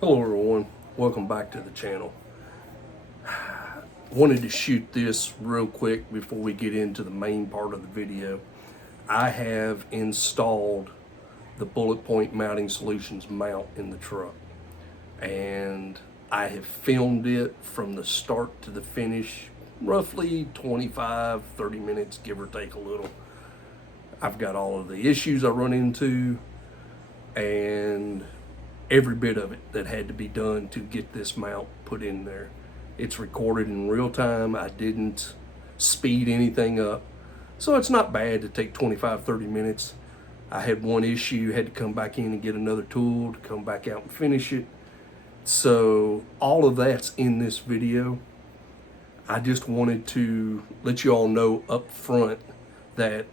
Hello everyone, welcome back to the channel. Wanted to shoot this real quick before we get into the main part of the video. I have installed the Bulletpoint mounting solutions mount in the truck, and I have filmed it from the start to the finish, roughly 25-30 minutes, give or take a little. I've got all of the issues I run into and every bit of it that had to be done to get this mount put in there. It's recorded in real time. I didn't speed anything up, so it's not bad to take 25-30 minutes. I had one issue, had to come back in and get another tool to come back out and finish it. So all of that's in this video. I just wanted to let you all know up front that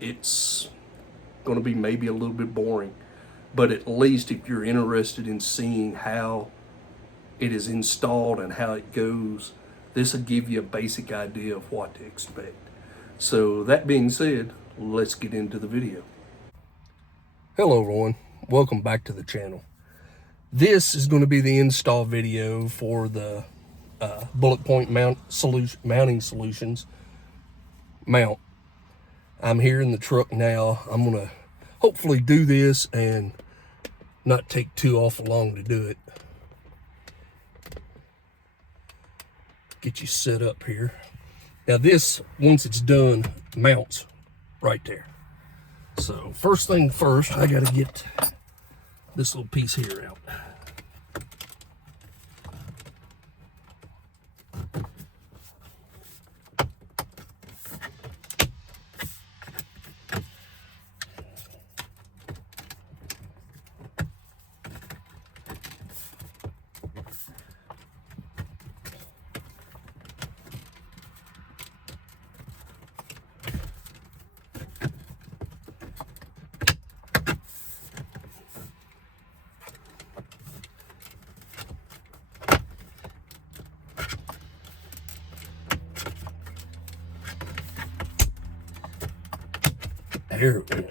it's going to be maybe a little bit boring. But at least if you're interested in seeing how it is installed and how it goes, this will give you a basic idea of what to expect. So that being said, let's get into the video. Hello everyone, welcome back to the channel. This is going to be the install video for the Bulletpoint mounting solutions mount. I'm here in the truck now. I'm going to hopefully do this and not take too awful long to do it. Get you set up here. Now this, once it's done, mounts right there. So first thing first, I gotta get this little piece here out. There it went.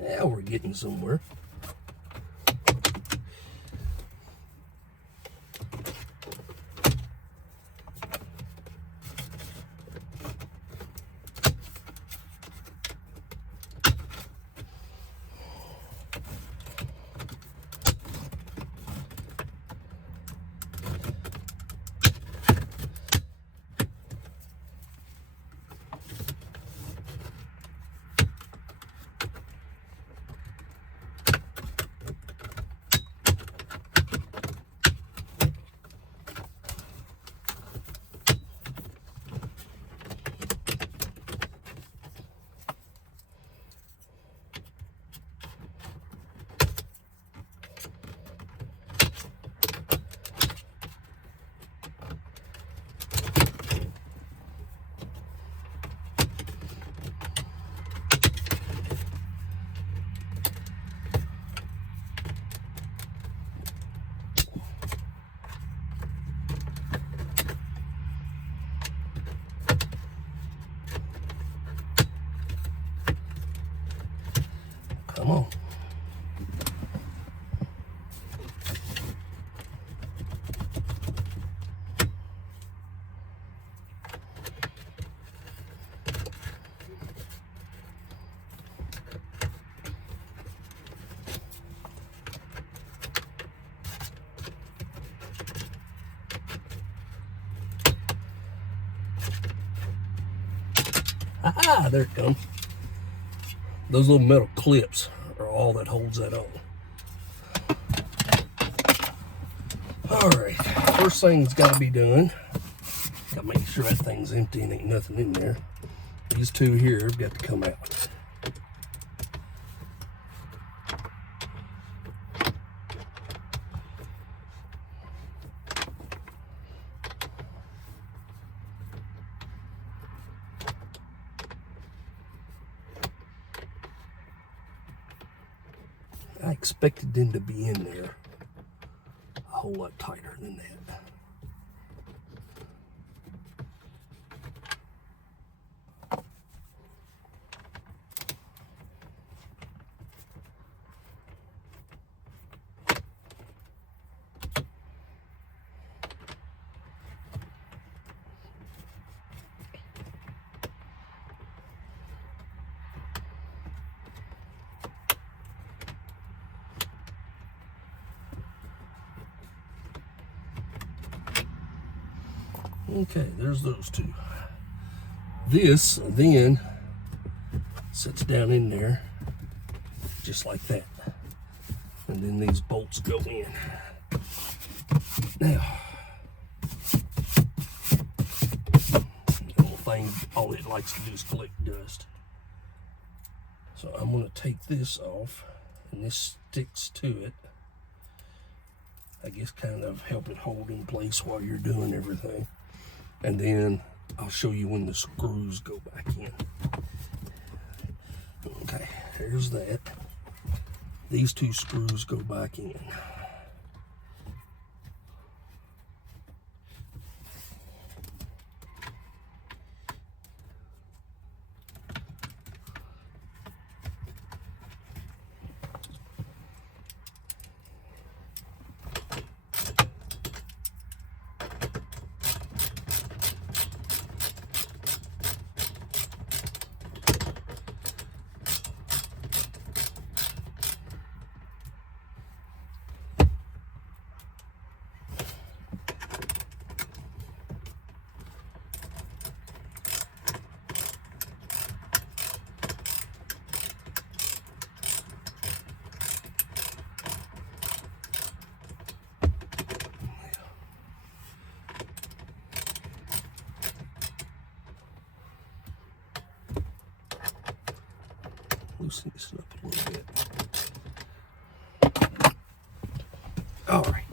Now we're getting somewhere. Come on. Aha, there it comes. Those little metal clips are all that holds that on. All right, first thing that's got to be done, got to make sure that thing's empty and ain't nothing in there. These two here have got to come out. I expected them to be in there a whole lot tighter than that. Okay, there's those two. This then sits down in there just like that. And then these bolts go in. Now, the little thing, all it likes to do is collect dust. So I'm going to take this off, and this sticks to it. I guess kind of help it hold in place while you're doing everything. And then I'll show you when the screws go back in. Okay, there's that. These two screws go back in. Loosen this up a little bit. All right.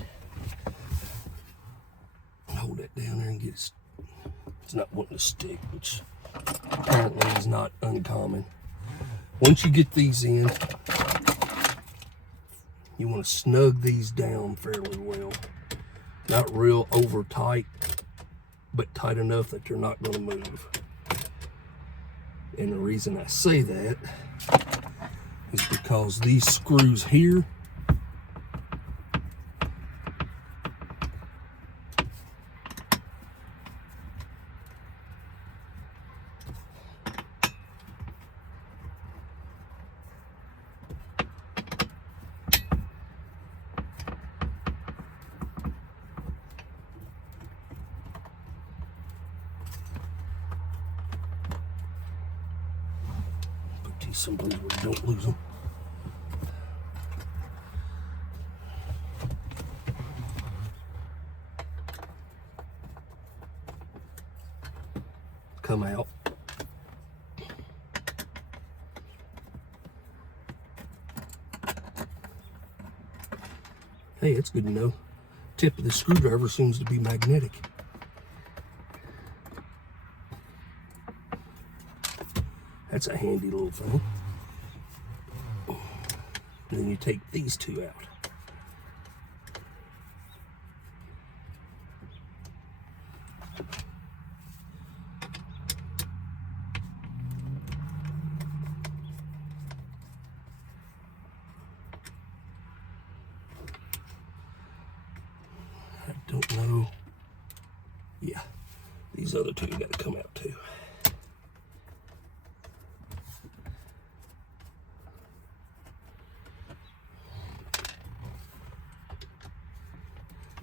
Hold that down there and get it. It's not wanting to stick, which apparently is not uncommon. Once you get these in, you want to snug these down fairly well. Not real over tight, but tight enough that they're not going to move. And the reason I say that is because these screws here someplace where you don't lose them. Come out. Hey, it's good to know. Tip of the screwdriver seems to be magnetic. That's a handy little thing. And then you take these two out. I don't know. Yeah, these other two got to come out too.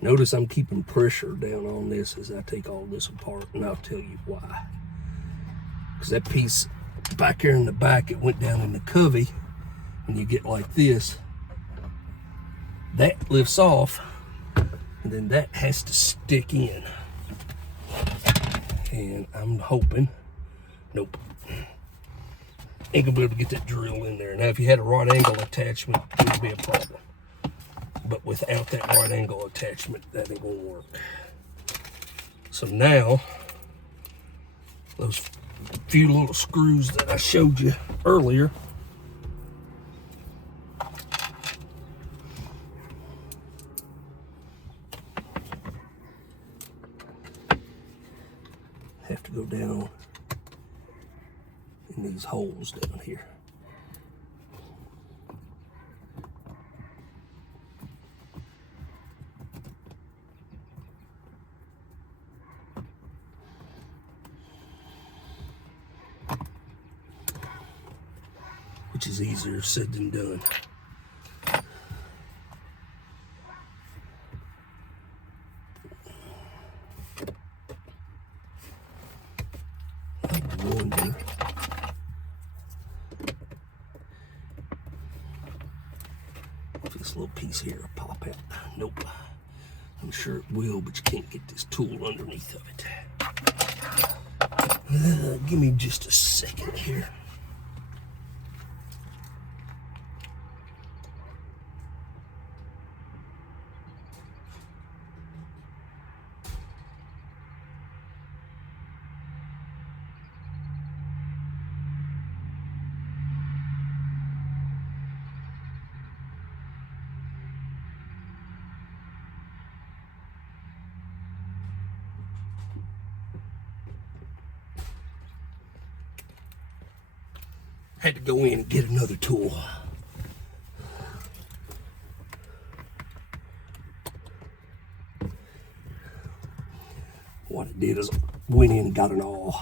Notice I'm keeping pressure down on this as I take all this apart, and I'll tell you why. Because that piece back there in the back, it went down in the covey. When you get like this, that lifts off, and then that has to stick in. And I'm hoping, nope, ain't gonna be able to get that drill in there. Now, if you had a right angle attachment, it would be a problem. But without that right angle attachment, that ain't gonna work. So now, those few little screws that I showed you earlier, have to go down in these holes down here. Which is easier said than done. go. This little piece here will pop out. Nope. I'm sure it will, but you can't get this tool underneath of it. Give me just a second here. Had to go in and get another tool. What it did is went in and got an awl.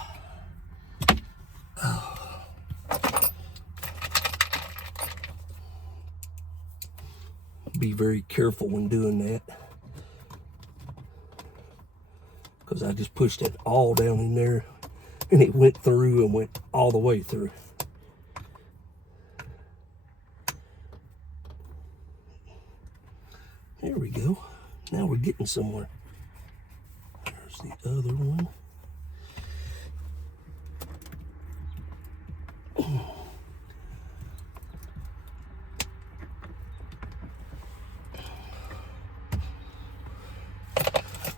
Be very careful when doing that, because I just pushed that awl down in there and it went through and went all the way through. There we go. Now we're getting somewhere. There's the other one.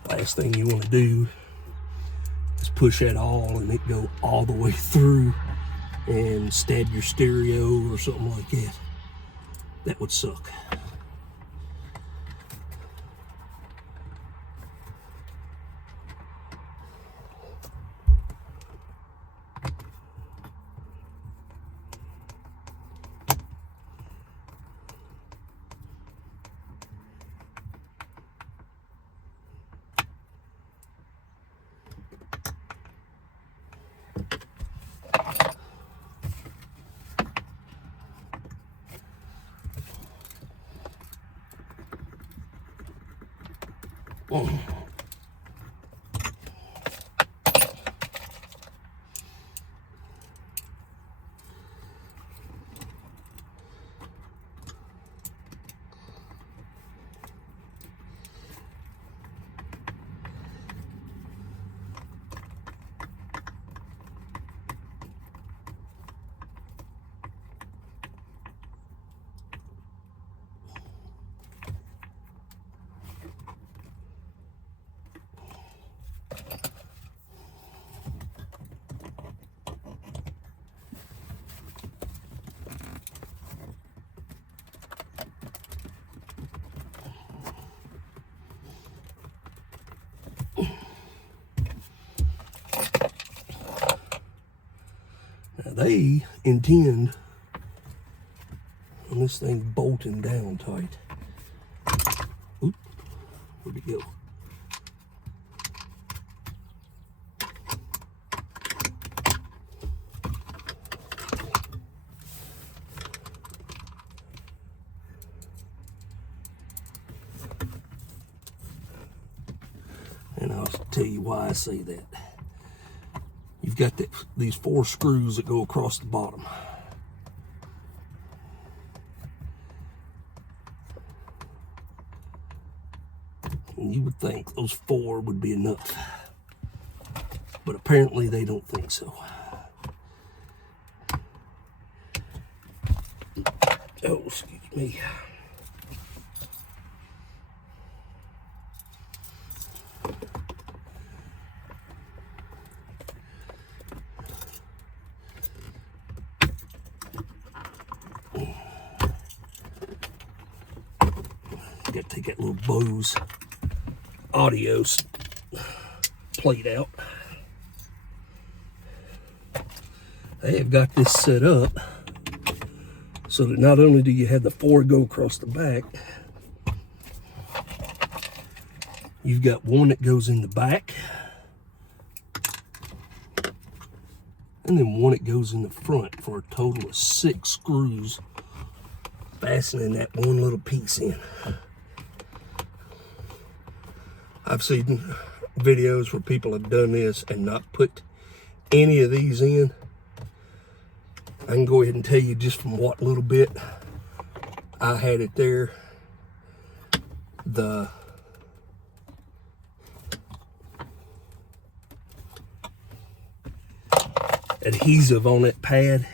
Last thing you want to do is push that awl and it go all the way through and stab your stereo or something like that. That would suck. They intend on this thing bolting down tight. Oop, where'd it go? And I'll tell you why I say that. You've got these 4 screws that go across the bottom. And you would think those 4 would be enough. But apparently they don't think so. Oh, excuse me. Got to take that little Bose audio plate out. They have got this set up so that not only do you have the 4 go across the back, you've got one that goes in the back, and then one that goes in the front for a total of 6 screws fastening that one little piece in. I've seen videos where people have done this and not put any of these in, I can go ahead and tell you just from what little bit I had it there, the adhesive on that pad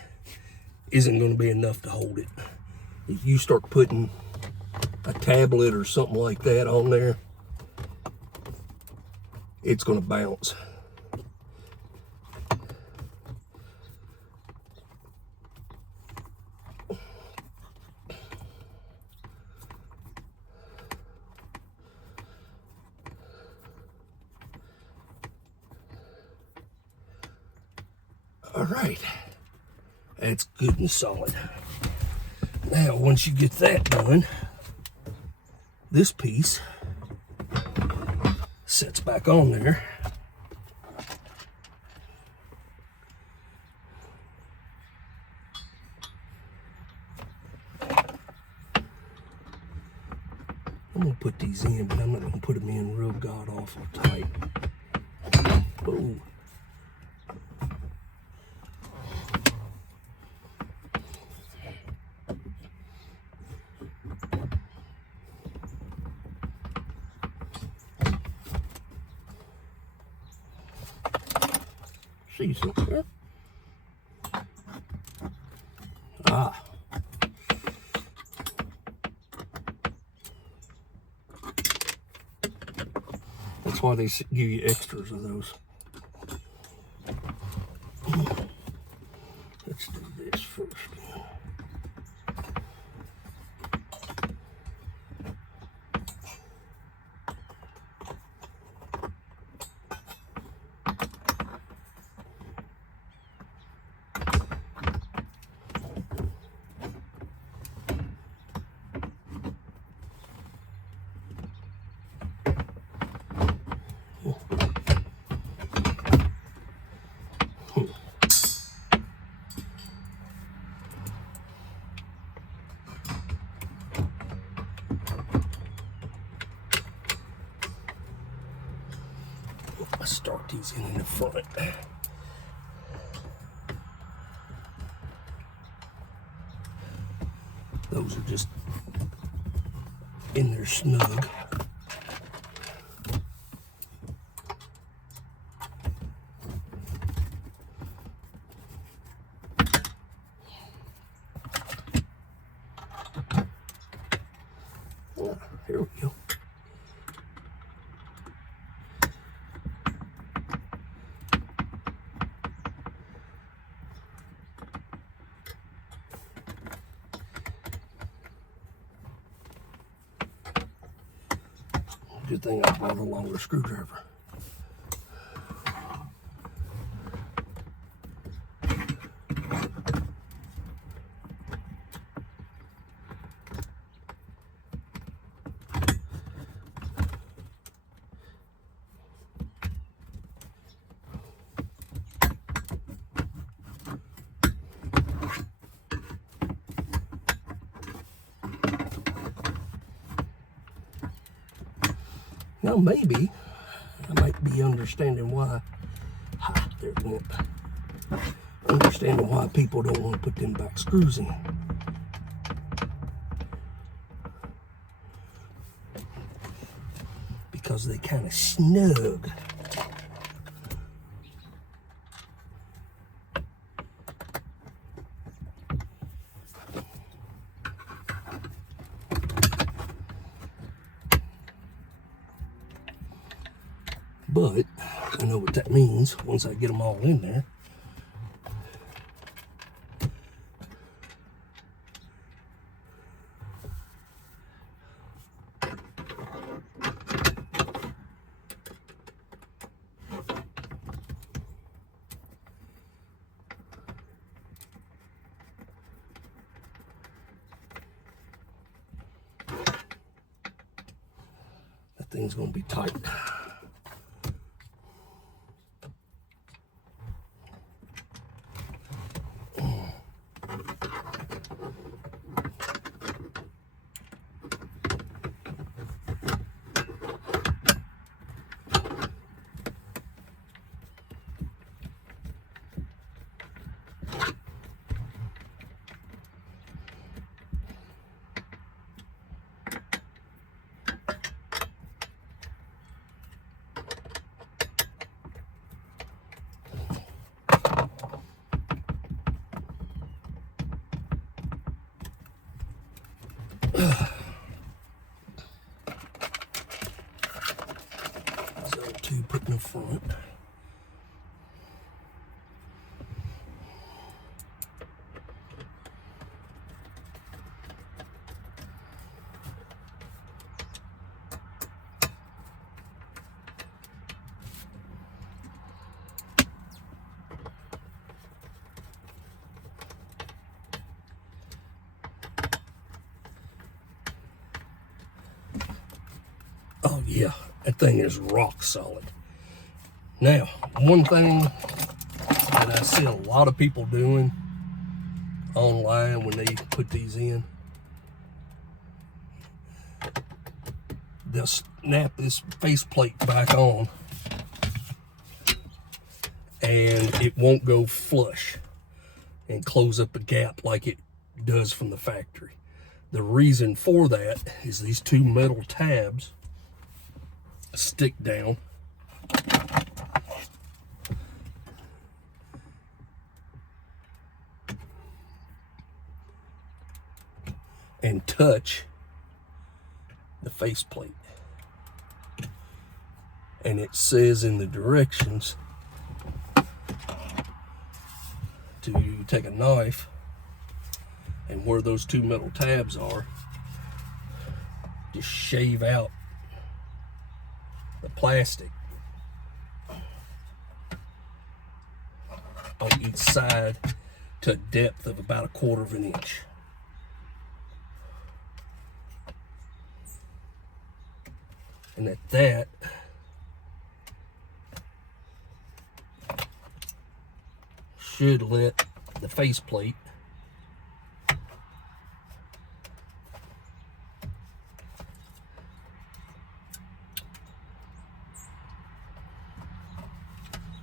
isn't going to be enough to hold it. If you start putting a tablet or something like that on there, it's going to bounce. All right, that's good and solid. Now, once you get that done, this piece sets back on there. I'm gonna put these in, but I'm not gonna put them in real god-awful tight. Oh. See something? Ah. That's why they give you extras of those. Let's do this first. I start these in the front. Those are just in there snug. Here we go. Good thing I brought a longer screwdriver. Now maybe I might be understanding why, there it went. Understanding why people don't want to put them back screws in. Because they kind of snug. But I know what that means once I get them all in there. That thing's gonna be tight. you put in the front. Oh yeah, that thing is rock solid. Now, one thing that I see a lot of people doing online when they put these in, they'll snap this faceplate back on and it won't go flush and close up a gap like it does from the factory. The reason for that is these two metal tabs stick down and touch the faceplate. And it says in the directions to take a knife and where those two metal tabs are, just shave out the plastic on each side to a depth of about 1/4 of an inch. And at that, should let the faceplate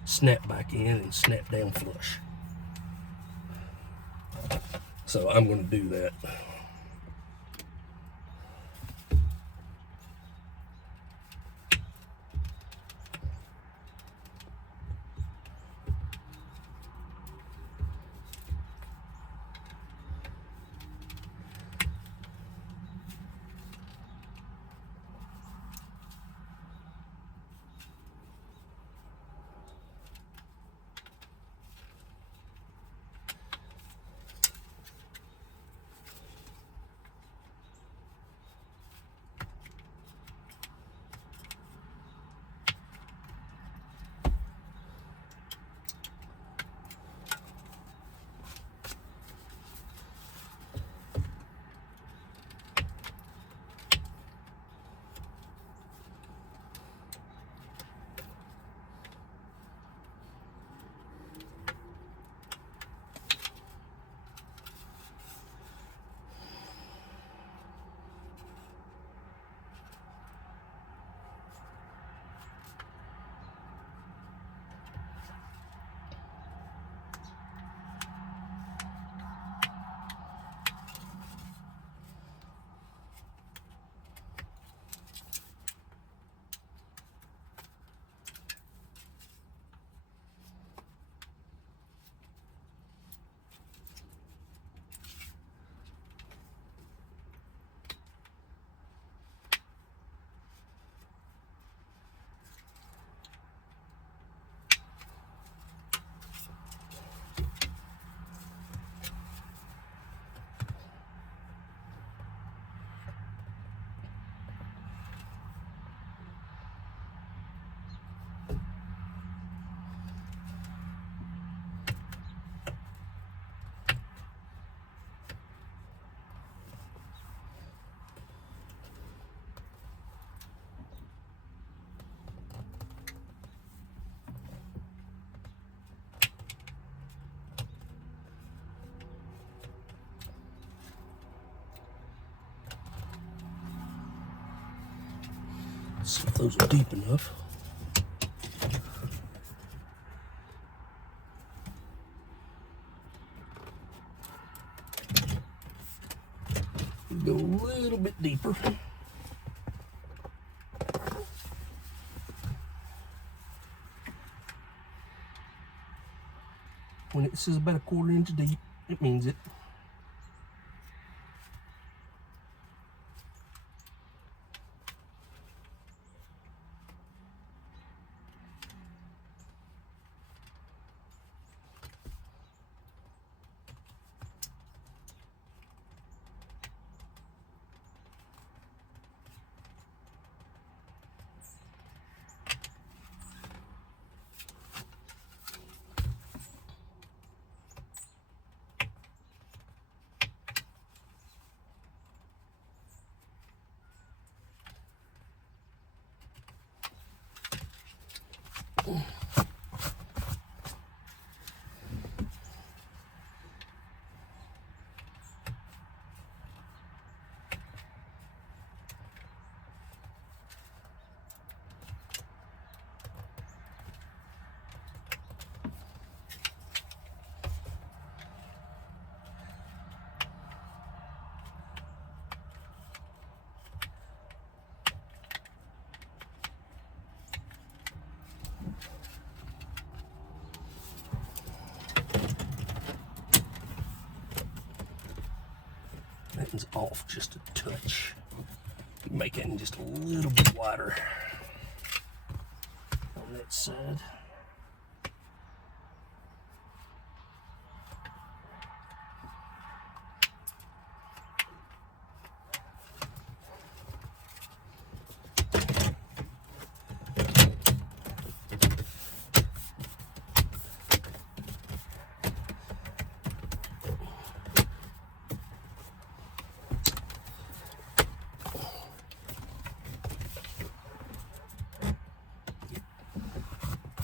snap back in and snap down flush. So I'm going to do that. See if those are deep enough. Go a little bit deeper. When it says about 1/4 inch deep, it means it. That one's off just a touch. Make it just a little bit wider on that side.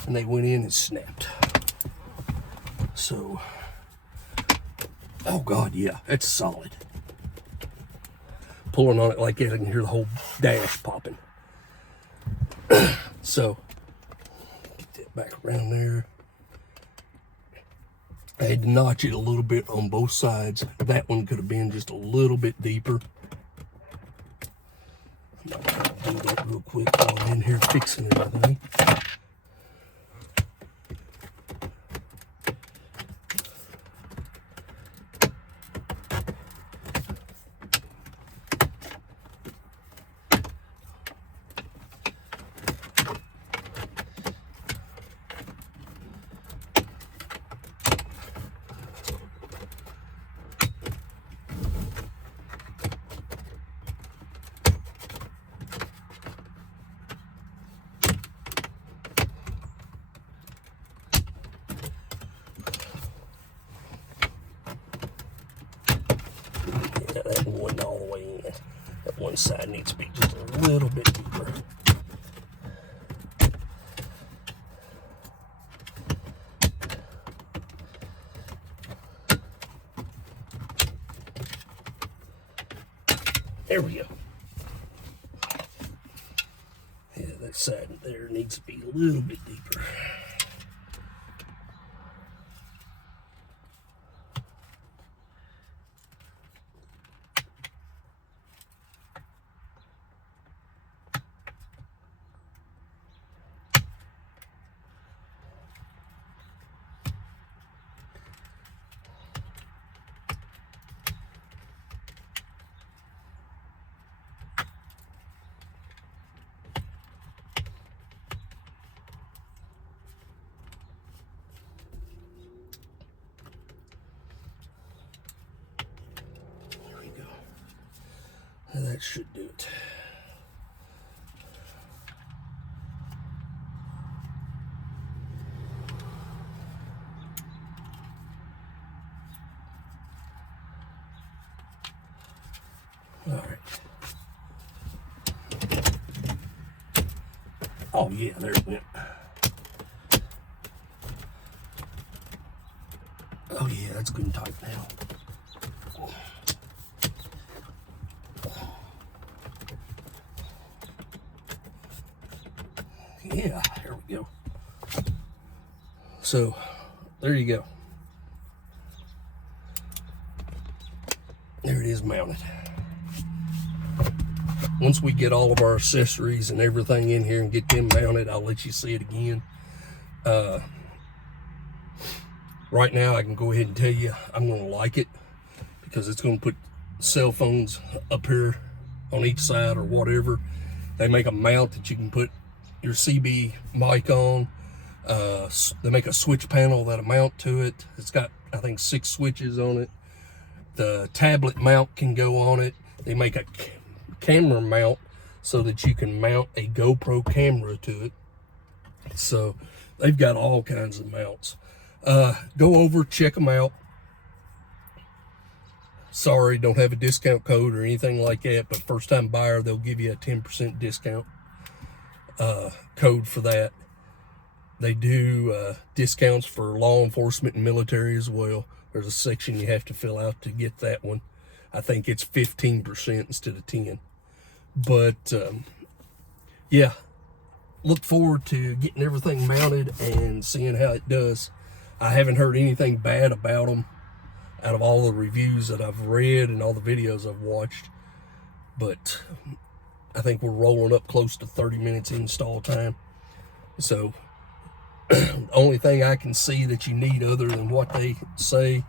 And they went in and snapped. So, oh God, yeah, it's solid. Pulling on it like that, I can hear the whole dash popping. So, get that back around there. I had to notch it a little bit on both sides. That one could have been just a little bit deeper. I'm not gonna do that real quick while I'm in here fixing everything. That one wasn't all the way in. That one side needs to be just a little bit deeper. There we go. Yeah, that side there needs to be a little bit deeper. That should do it. All right. Oh yeah, there it went. Oh yeah, that's good and tight now. Yeah, there we go. So, there you go. There it is mounted. Once we get all of our accessories and everything in here and get them mounted, I'll let you see it again. Right now, I can go ahead and tell you I'm going to like it because it's going to put cell phones up here on each side or whatever. They make a mount that you can put your CB mic on. They make a switch panel that'll mount to it. It's got, I think, 6 switches on it. The tablet mount can go on it. They make a camera mount so that you can mount a GoPro camera to it. So they've got all kinds of mounts. Go over, check them out. Sorry, don't have a discount code or anything like that, but first time buyer, they'll give you a 10% discount code for that. They do discounts for law enforcement and military as well. There's a section you have to fill out to get that one. I think it's 15% instead of 10. But yeah, look forward to getting everything mounted and seeing how it does. I haven't heard anything bad about them out of all the reviews that I've read and all the videos I've watched. But I think we're rolling up close to 30 minutes install time. So the only thing I can see that you need other than what they say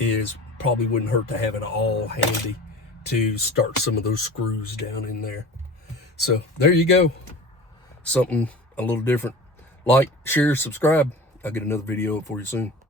is probably wouldn't hurt to have it all handy to start some of those screws down in there. So there you go. Something a little different. Like, share, subscribe. I'll get another video for you soon.